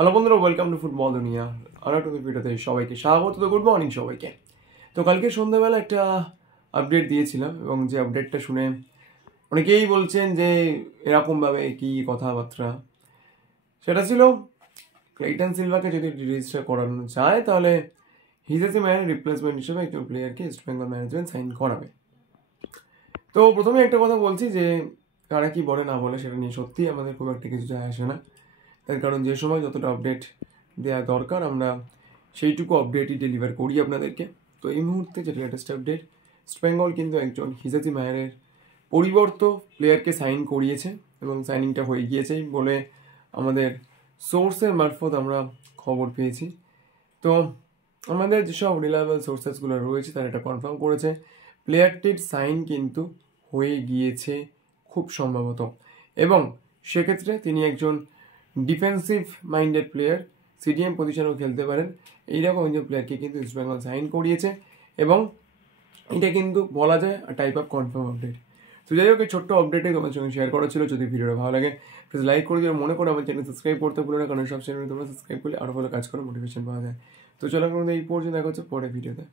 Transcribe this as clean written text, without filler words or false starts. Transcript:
Hello বন্ধুরা, welcome to football দুনিয়া। আর একটা ভিডিওতে সবাইকে স্বাগত। তো গুড মর্নিং সবাইকে। তো কালকে সন্ধ্যাবেলা একটা আপডেট দিয়েছিলাম এবং যে আপডেটটা শুনে অনেকেই বলছেন যে এরকমভাবে কি কথাবার্তা, সেটা ছিল ক্লেইটন সিলভাকে যদি রেজিস্টার করানো যায় তাহলে হিজেসি ম্যানের রিপ্লেসমেন্ট হিসেবে একজন প্লেয়ারকে ইস্ট বেঙ্গল ম্যানেজমেন্ট সাইন করাবে। তো প্রথমে একটা কথা বলছি যে কারা কি বলে না বলে সেটা নিয়ে সত্যি আমাদের খুব একটা কিছু যায় আসে না। তার কারণ যে সময় যতটা আপডেট দেওয়া দরকার আমরা সেইটুকু আপডেটই ডেলিভার করি আপনাদেরকে। তো এই মুহূর্তে যে লেটেস্ট আপডেট, ইস্ট বেঙ্গল কিন্তু একজন হিজাজি মায়ারের পরিবর্ত প্লেয়ারকে সাইন করিয়েছে এবং সাইনিংটা হয়ে গিয়েছেই বলে আমাদের সোর্সের মারফত আমরা খবর পেয়েছি। তো আমাদের যেসব রিলায়েবল সোর্সেসগুলো রয়েছে তারা এটা কনফার্ম করেছে প্লেয়ারটির সাইন কিন্তু হয়ে গিয়েছে খুব সম্ভবত, এবং সেক্ষেত্রে তিনি একজন ডিফেন্সিভ মাইন্ডেড প্লেয়ার, সিডিএম পজিশনেও খেলতে পারেন, এইরকম একজন প্লেয়ারকে কিন্তু ইস্ট বেঙ্গল সাইন করিয়েছে এবং এটা কিন্তু বলা যায় টাইপ অফ কনফার্ম আপডেট। তো যাই হোক, এই ছোট্ট আপডেটে তোমার সঙ্গে শেয়ার করা ছিল। যদি ভিডিওটা ভালো লাগে প্লিজ লাইক করে দিও, মনে করো আমার চ্যানেল সাবস্ক্রাইব করতে ভুলো না, কারণ সব চ্যানেলে তোমরা সাবস্ক্রাইব করলে আরও ভালো কাজ করে মোটিভেশন পাওয়া যায়। তো চলো আমাদের এই পর্যন্ত দেখা হচ্ছে পরে ভিডিওতে।